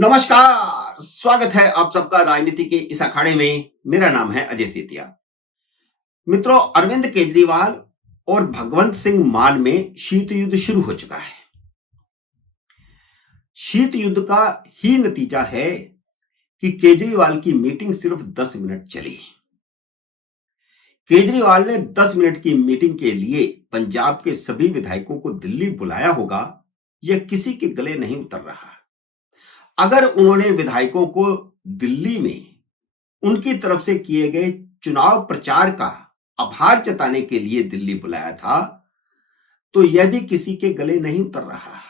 नमस्कार, स्वागत है आप सबका राजनीति के इस अखाड़े में। मेरा नाम है अजय सेतिया। मित्रों, अरविंद केजरीवाल और भगवंत सिंह मान में शीत युद्ध शुरू हो चुका है। शीत युद्ध का ही नतीजा है कि केजरीवाल की मीटिंग सिर्फ 10 मिनट चली। केजरीवाल ने 10 मिनट की मीटिंग के लिए पंजाब के सभी विधायकों को दिल्ली बुलाया होगा, यह किसी के गले नहीं उतर रहा। अगर उन्होंने विधायकों को दिल्ली में उनकी तरफ से किए गए चुनाव प्रचार का आभार जताने के लिए दिल्ली बुलाया था, तो यह भी किसी के गले नहीं उतर रहा।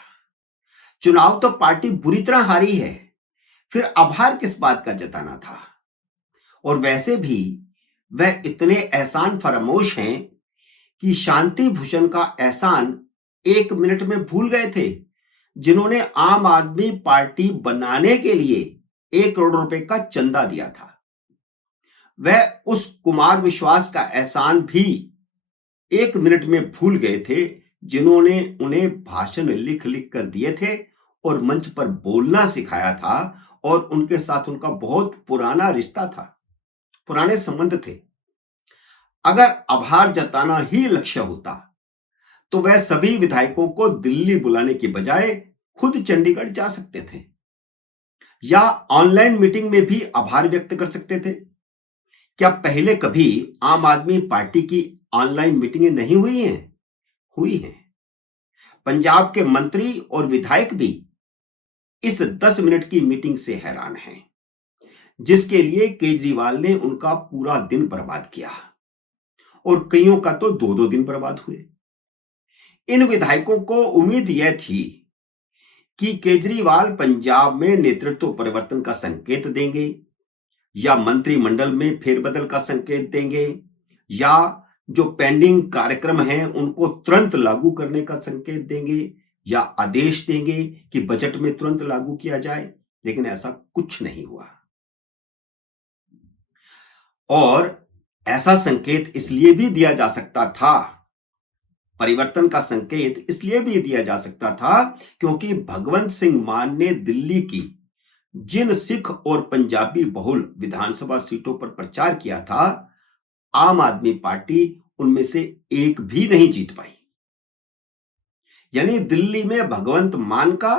चुनाव तो पार्टी बुरी तरह हारी है, फिर आभार किस बात का जताना था। और वैसे भी वह इतने एहसान फरामोश हैं कि शांति भूषण का एहसान 1 मिनट में भूल गए थे, जिन्होंने आम आदमी पार्टी बनाने के लिए 1 करोड़ रुपए का चंदा दिया था। वह उस कुमार विश्वास का एहसान भी 1 मिनट में भूल गए थे, जिन्होंने उन्हें भाषण लिख लिख कर दिए थे और मंच पर बोलना सिखाया था, और उनके साथ उनका बहुत पुराना रिश्ता था, पुराने संबंध थे। अगर आभार जताना ही लक्ष्य होता तो वह सभी विधायकों को दिल्ली बुलाने के बजाय खुद चंडीगढ़ जा सकते थे, या ऑनलाइन मीटिंग में भी आभार व्यक्त कर सकते थे। क्या पहले कभी आम आदमी पार्टी की ऑनलाइन मीटिंगें नहीं हुई हैं? हुई हैं। पंजाब के मंत्री और विधायक भी इस 10 मिनट की मीटिंग से हैरान हैं, जिसके लिए केजरीवाल ने उनका पूरा दिन बर्बाद किया, और कईयों का तो 2-2 दिन बर्बाद हुए। इन विधायकों को उम्मीद यह थी कि केजरीवाल पंजाब में नेतृत्व परिवर्तन का संकेत देंगे, या मंत्रिमंडल में फेरबदल का संकेत देंगे, या जो पेंडिंग कार्यक्रम हैं उनको तुरंत लागू करने का संकेत देंगे, या आदेश देंगे कि बजट में तुरंत लागू किया जाए। लेकिन ऐसा कुछ नहीं हुआ। और ऐसा संकेत इसलिए भी दिया जा सकता था, परिवर्तन का संकेत इसलिए भी दिया जा सकता था, क्योंकि भगवंत सिंह मान ने दिल्ली की जिन सिख और पंजाबी बहुल विधानसभा सीटों पर प्रचार किया था, आम आदमी पार्टी उनमें से एक भी नहीं जीत पाई। यानी दिल्ली में भगवंत मान का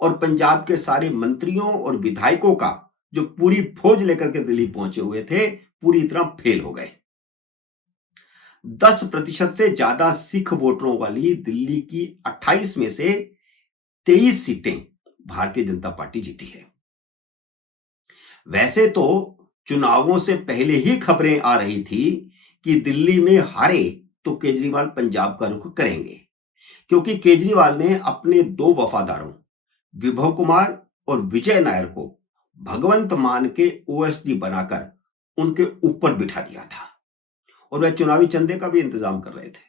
और पंजाब के सारे मंत्रियों और विधायकों का जो पूरी फौज लेकर के दिल्ली पहुंचे हुए थे, पूरी तरह फेल हो गए। 10% से ज्यादा सिख वोटरों वाली दिल्ली की 28 में से 23 सीटें भारतीय जनता पार्टी जीती है। वैसे तो चुनावों से पहले ही खबरें आ रही थी कि दिल्ली में हारे तो केजरीवाल पंजाब का रुख करेंगे, क्योंकि केजरीवाल ने अपने 2 वफादारों विभव कुमार और विजय नायर को भगवंत मान के ओएसडी बनाकर उनके ऊपर बिठा दिया था, और वह चुनावी चंदे का भी इंतजाम कर रहे थे।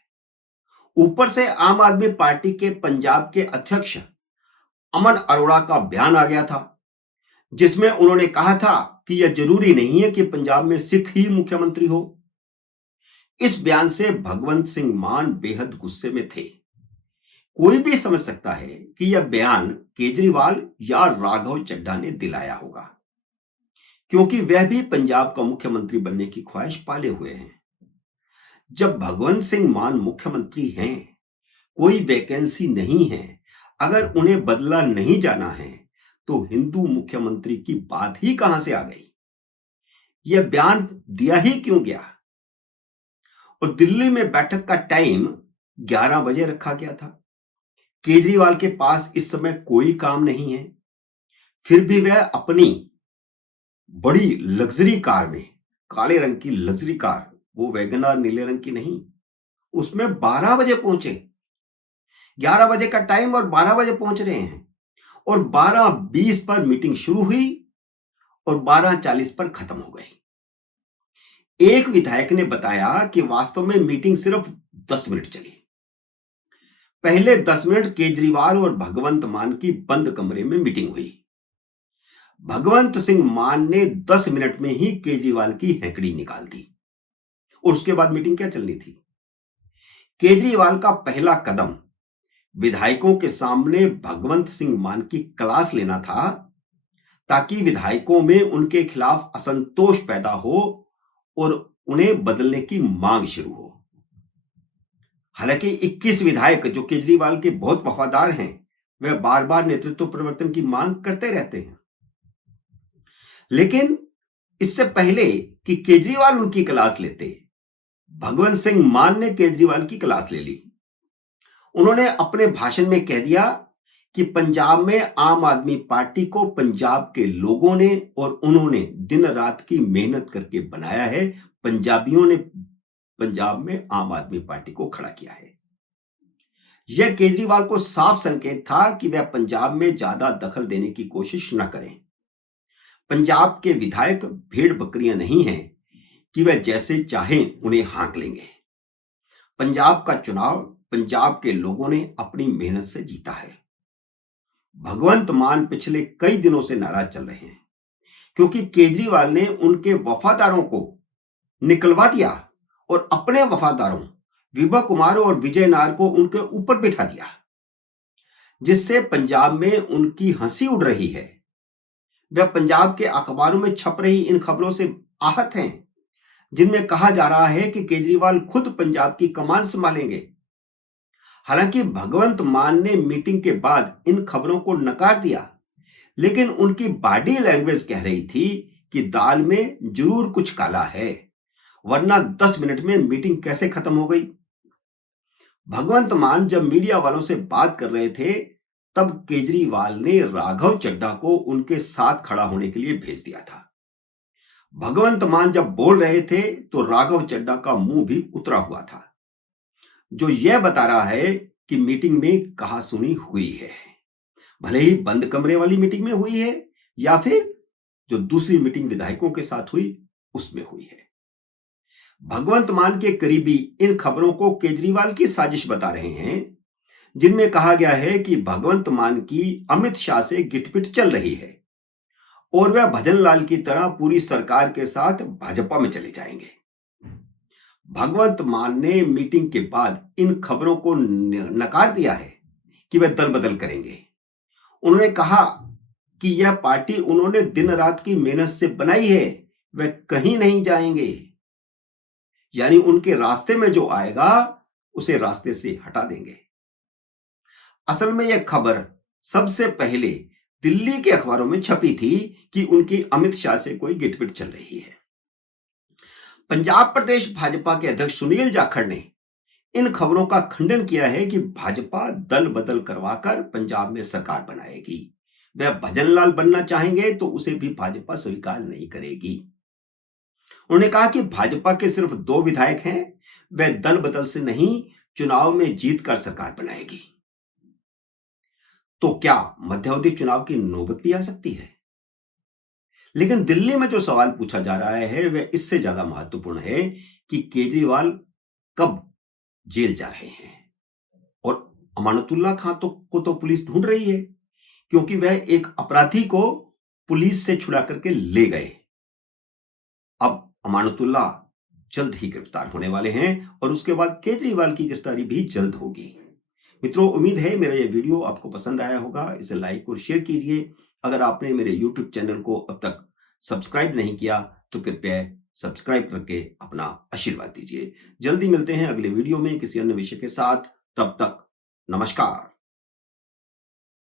ऊपर से आम आदमी पार्टी के पंजाब के अध्यक्ष अमन अरोड़ा का बयान आ गया था, जिसमें उन्होंने कहा था कि यह जरूरी नहीं है कि पंजाब में सिख ही मुख्यमंत्री हो। इस बयान से भगवंत सिंह मान बेहद गुस्से में थे। कोई भी समझ सकता है कि यह बयान केजरीवाल या राघव चड्ढा ने दिलाया होगा, क्योंकि वह भी पंजाब का मुख्यमंत्री बनने की ख्वाहिश पाले हुए हैं। जब भगवंत सिंह मान मुख्यमंत्री हैं, कोई वैकेंसी नहीं है, अगर उन्हें बदला नहीं जाना है, तो हिंदू मुख्यमंत्री की बात ही कहां से आ गई? यह बयान दिया ही क्यों गया? और दिल्ली में बैठक का टाइम 11 बजे रखा गया था। केजरीवाल के पास इस समय कोई काम नहीं है, फिर भी वह अपनी बड़ी लग्जरी कार में, काले रंग की लग्जरी कार, वो वैगनआर नीले रंग की नहीं, उसमें 12 बजे पहुंचे। 11 बजे का टाइम और 12 बजे पहुंच रहे हैं, और 12:20 पर मीटिंग शुरू हुई और 12:40 पर खत्म हो गई। एक विधायक ने बताया कि वास्तव में मीटिंग सिर्फ 10 मिनट चली। पहले 10 मिनट केजरीवाल और भगवंत मान की बंद कमरे में मीटिंग हुई। भगवंत सिंह मान ने 10 मिनट में ही केजरीवाल की हैंकड़ी निकाल दी, और उसके बाद मीटिंग क्या चलनी थी? केजरीवाल का पहला कदम विधायकों के सामने भगवंत सिंह मान की क्लास लेना था, ताकि विधायकों में उनके खिलाफ असंतोष पैदा हो और उन्हें बदलने की मांग शुरू हो। हालांकि 21 विधायक जो केजरीवाल के बहुत वफादार हैं, वह बार बार नेतृत्व परिवर्तन की मांग करते रहते हैं। लेकिन इससे पहले कि केजरीवाल उनकी क्लास लेते, भगवंत सिंह मान ने केजरीवाल की क्लास ले ली। उन्होंने अपने भाषण में कह दिया कि पंजाब में आम आदमी पार्टी को पंजाब के लोगों ने और उन्होंने दिन रात की मेहनत करके बनाया है। पंजाबियों ने पंजाब में आम आदमी पार्टी को खड़ा किया है। यह केजरीवाल को साफ संकेत था कि वह पंजाब में ज्यादा दखल देने की कोशिश न करें। पंजाब के विधायक भेड़ बकरियां नहीं हैं कि वह जैसे चाहें उन्हें हाँक लेंगे। पंजाब का चुनाव पंजाब के लोगों ने अपनी मेहनत से जीता है। भगवंत मान पिछले कई दिनों से नाराज चल रहे हैं क्योंकि केजरीवाल ने उनके वफादारों को निकलवा दिया और अपने वफादारों विभा कुमार और विजय नायर को उनके ऊपर बिठा दिया, जिससे पंजाब में उनकी हंसी उड़ रही है। वह पंजाब के अखबारों में छप रही इन खबरों से आहत हैं जिनमें कहा जा रहा है कि केजरीवाल खुद पंजाब की कमान संभालेंगे। हालांकि भगवंत मान ने मीटिंग के बाद इन खबरों को नकार दिया, लेकिन उनकी बॉडी लैंग्वेज कह रही थी कि दाल में जरूर कुछ काला है, वरना 10 मिनट में मीटिंग कैसे खत्म हो गई। भगवंत मान जब मीडिया वालों से बात कर रहे थे, तब केजरीवाल ने राघव चड्ढा को उनके साथ खड़ा होने के लिए भेज दिया था। भगवंत मान जब बोल रहे थे तो राघव चड्ढा का मुंह भी उतरा हुआ था, जो यह बता रहा है कि मीटिंग में कहा सुनी हुई है, भले ही बंद कमरे वाली मीटिंग में हुई है या फिर जो दूसरी मीटिंग विधायकों के साथ हुई उसमें हुई है। भगवंत मान के करीबी इन खबरों को केजरीवाल की साजिश बता रहे हैं, जिनमें कहा गया है कि भगवंत मान की अमित शाह से गिटपिट चल रही है और वह भजन लाल की तरह पूरी सरकार के साथ भाजपा में चले जाएंगे। भगवंत मान ने मीटिंग के बाद इन खबरों को नकार दिया है कि वह दल बदल करेंगे। उन्होंने कहा कि यह पार्टी उन्होंने दिन रात की मेहनत से बनाई है, वह कहीं नहीं जाएंगे। यानी उनके रास्ते में जो आएगा उसे रास्ते से हटा देंगे। असल में यह खबर सबसे पहले दिल्ली के अखबारों में छपी थी कि उनकी अमित शाह से कोई गिटपिट चल रही है। पंजाब प्रदेश भाजपा के अध्यक्ष सुनील जाखड़ ने इन खबरों का खंडन किया है कि भाजपा दल बदल करवाकर पंजाब में सरकार बनाएगी। वह भजन लाल बनना चाहेंगे तो उसे भी भाजपा स्वीकार नहीं करेगी। उन्होंने कहा कि भाजपा के सिर्फ 2 विधायक हैं, वह दल बदल से नहीं चुनाव में जीतकर सरकार बनाएगी। तो क्या मध्यावधि चुनाव की नौबत भी आ सकती है? लेकिन दिल्ली में जो सवाल पूछा जा रहा है वह इससे ज्यादा महत्वपूर्ण है कि केजरीवाल कब जेल जा रहे हैं और अमानतुल्लाह खान को तो पुलिस ढूंढ रही है, क्योंकि वह एक अपराधी को पुलिस से छुड़ा करके ले गए। अब अमानतुल्लाह जल्द ही गिरफ्तार होने वाले हैं और उसके बाद केजरीवाल की गिरफ्तारी भी जल्द होगी। मित्रों, उम्मीद है मेरा यह वीडियो आपको पसंद आया होगा। इसे लाइक और शेयर कीजिए। अगर आपने मेरे YouTube चैनल को अब तक सब्सक्राइब नहीं किया तो कृपया सब्सक्राइब करके अपना आशीर्वाद दीजिए। जल्दी मिलते हैं अगले वीडियो में किसी अन्य विषय के साथ। तब तक नमस्कार।